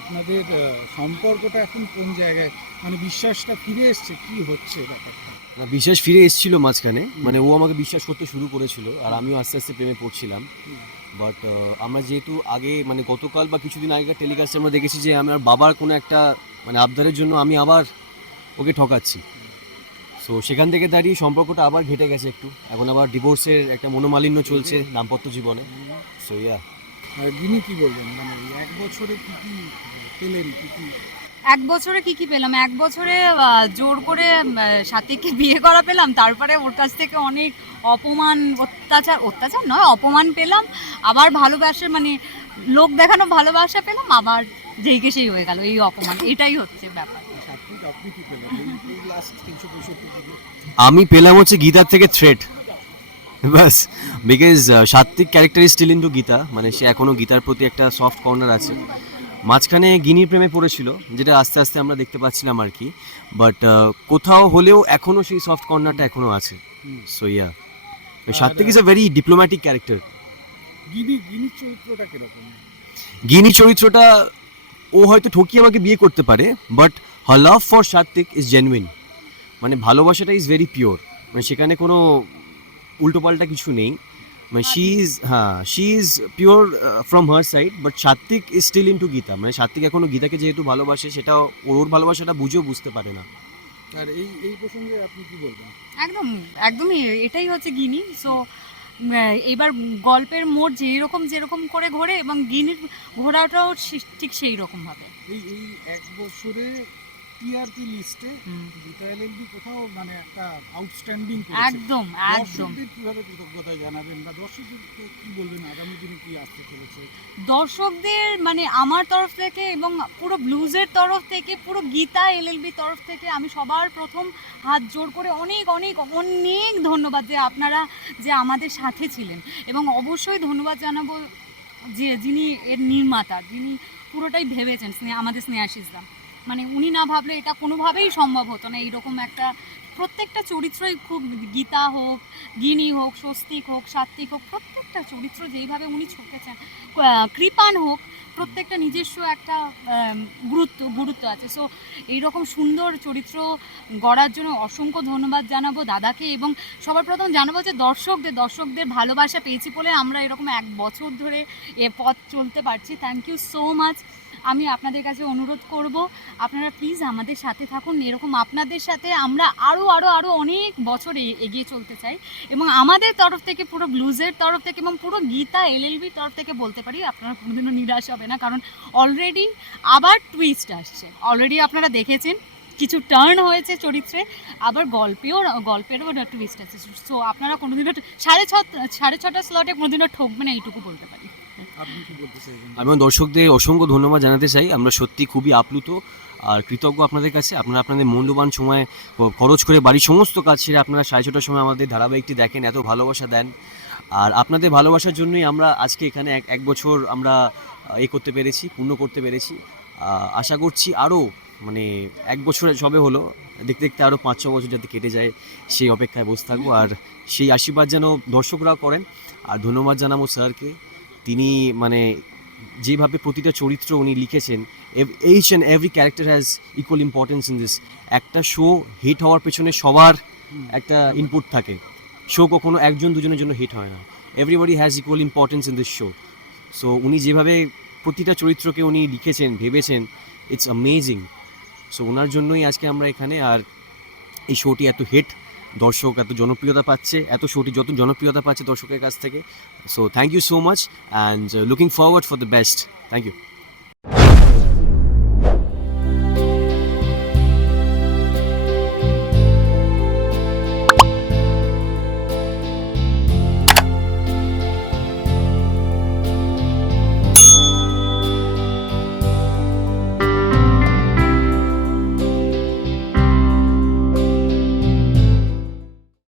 আপনাদের সম্পর্কটা এখন কোন জায়গায়? মানে বিশ্বাসটা ফিরে এসছে, কি হচ্ছে ব্যাপারটা? বিশ্বাস ফিরে এসেছিল মাঝখানে। মানে ও আমাকে বিশ্বাস করতে শুরু করেছিল, আর আমিও আস্তে আস্তে প্রেমে পড়ছিলাম। বাট আমরা যেহেতু আগে মানে গতকাল বা কিছুদিন আগেকার টেলিকাস্টে আমরা দেখেছি যে, আমার বাবার কোনো একটা মানে আবদারের জন্য আমি আবার ওকে ঠকাচ্ছি। সো সেখান থেকে দাঁড়িয়ে সম্পর্কটা আবার ঘেটে গেছে একটু। এখন আবার ডিভোর্সের একটা মনোমালিন্য চলছে দাম্পত্য জীবনে। সো ইয়া আর গিনি কি বলবেন? মানে এক বছরে কি কি পেলেন কি কি? এক বছরে কি কি পেলাম? এক বছরে জোর করে সাথীকে বিয়ে করা পেলাম। তারপরে ওর কাছ থেকে অনেক অপমান অত্যাচার অত্যাচার নয় অপমান পেলাম। আবার ভালোবাসা মানে লোক দেখানো ভালোবাসা পেলাম আবার যেইকে সেই হয়ে গেল। এই অপমান এটাই হচ্ছে ব্যাপার। কি আমি পেলাম হচ্ছে গীতার থেকে threat bus because Satwik character is still into Geeta মানে সে এখনও গীতার প্রতি একটা সফট কর্নার আছে। মাঝখানে গিনির প্রেমে পড়েছিল যেটা আস্তে আস্তে আমরা দেখতে পাচ্ছিলাম আর কি। বাট কোথাও হলেও এখনও সেই সফট কর্নারটা এখনও আছে। So yeah Satwik is a very diplomatic character Gini চরিত্রটা কীরকম? গিনি চরিত্রটা ও হয়তো ঠকিয়ে আমাকে বিয়ে করতে পারে but her love for Satwik is genuine মানে ভালোবাসাটা ইজ ভেরি পিওর মানে সেখানে কোনো উল্টোপাল্টা কিছু নেই। মানে শি ইজ হ্যাঁ she is pure from her side but Satwik is still into Geeta. মানে সাত্বিক এখনও গীতাকে যেহেতু ভালোবাসে সেটা ওর ওর ভালোবাসাটা বুঝেও বুঝতে পারে না। আর এই এই প্রসঙ্গে আপনি কি বলবেন? একদম একদমই এটাই হচ্ছে গিনি। সো এবার গল্পের মোড় যেই রকম যেরকম করে ঘোরে এবং গিনির ঘোরাটাও ঠিক সেই রকম হবে। এই এই এক বছরে টিআরপি লিস্টে গীতা এলএলবি কোথাও মানে একটা আউটস্ট্যান্ডিং একদম একদম। দর্শকদের কীভাবে কৃতজ্ঞতা জানাবেন বা দর্শকদেরকে কি বলবেন? আগামী দিনে কি আসতে চলেছে? দর্শকদের মানে আমার তরফ থেকে এবং পুরো ব্লুজের তরফ থেকে পুরো গীতা এলএলবি তরফ থেকে আমি সবার প্রথম হাত জোর করে অনেক অনেক অনেক ধন্যবাদ যে আপনারা যে আমাদের সাথে ছিলেন। এবং অবশ্যই ধন্যবাদ জানাব যে যিনি এর নির্মাতা যিনি পুরোটাই ভেবেছেন আমাদের স্নেহাশিসদা মানে উনি না ভাবলে এটা কোনোভাবেই সম্ভব হতো না। এইরকম একটা প্রত্যেকটা চরিত্রই খুব গীতা হোক, গিনি হোক, স্বস্তিক হোক সাত্বিক হোক, প্রত্যেকটা চরিত্র যেইভাবে উনি ছুটেছেন কৃপান হোক, প্রত্যেকটা নিজস্ব একটা গুরুত্ব গুরুত্ব আছে। সো এইরকম সুন্দর চরিত্র গড়ার জন্য অসংখ্য ধন্যবাদ জানাব দাদাকে এবং সবার প্রথম জানাব যে দর্শকদের দর্শকদের ভালোবাসা পেয়েছি বলে আমরা এরকম এক বছর ধরে এ পথ চলতে পারছি। থ্যাংক ইউ সো মাচ আমি আপনাদের কাছে অনুরোধ করব, আপনারা প্লিজ আমাদের সাথে থাকুন। এরকম আপনাদের সাথে আমরা আরও আরও আরও অনেক বছর এগিয়ে চলতে চাই এবং আমাদের তরফ থেকে, পুরো ব্লুজের তরফ থেকে এবং পুরো গীতা এলএলবির তরফ থেকে বলতে পারি, আপনারা কোনোদিনও নিরাশ হবে না। কারণ অলরেডি আবার টুইস্ট আসছে। অলরেডি আপনারা দেখেছেন, কিছু টার্ন হয়েছে চরিত্রে, আবার গল্পেও, গল্পেরও টুইস্ট আছে সো আপনারা কোনোদিনও সাড়ে ছ সাড়ে ছটা স্লটে কোনোদিনও ঠকবে না, এইটুকু বলতে পারি। আমি দর্শকদের অসংখ্য ধন্যবাদ জানাতে চাই। আমরা সত্যি খুবই আপ্লুত আর কৃতজ্ঞ আপনাদের কাছে। আপনারা আপনাদের মূল্যবান সময় খরচ করে বাড়ির সমস্ত কাজ ছেড়ে আপনারা সাড়ে ছটার সময় আমাদের ধারাবাহিকটি দেখেন, এত ভালোবাসা দেন। আর আপনাদের ভালোবাসার জন্যই আমরা আজকে এখানে এক এক বছর আমরা এ করতে পেরেছি, পূর্ণ করতে পেরেছি। আশা করছি আরও মানে এক বছর সবে হলো। দেখতে দেখতে আরও পাঁচ, ছ বছর যাতে কেটে যায়, সেই অপেক্ষায় বসে থাকব। আর সেই আশীর্বাদ যেন দর্শকরা করেন। আর ধন্যবাদ জানাব স্যারকে। তিনি মানে যেভাবে প্রতিটা চরিত্র উনি লিখেছেন each and every character has equal importance in this একটা শো হিট হওয়ার পেছনে সবার একটা ইনপুট থাকে। শো কখনো একজন দুজনের জন্য হিট হয় না। Everybody has equal importance in this show so উনি যেভাবে প্রতিটা চরিত্রকে উনি লিখেছেন, ভেবেছেন ইটস অ্যামেজিং সো ওনার জন্যই আজকে আমরা এখানে আর এই শোটি এত হিট দর্শক এত জনপ্রিয়তা পাচ্ছে, এত শোটি যত জনপ্রিয়তা পাচ্ছে দর্শকের কাছ থেকে। So thank you so much and looking forward for the best thank you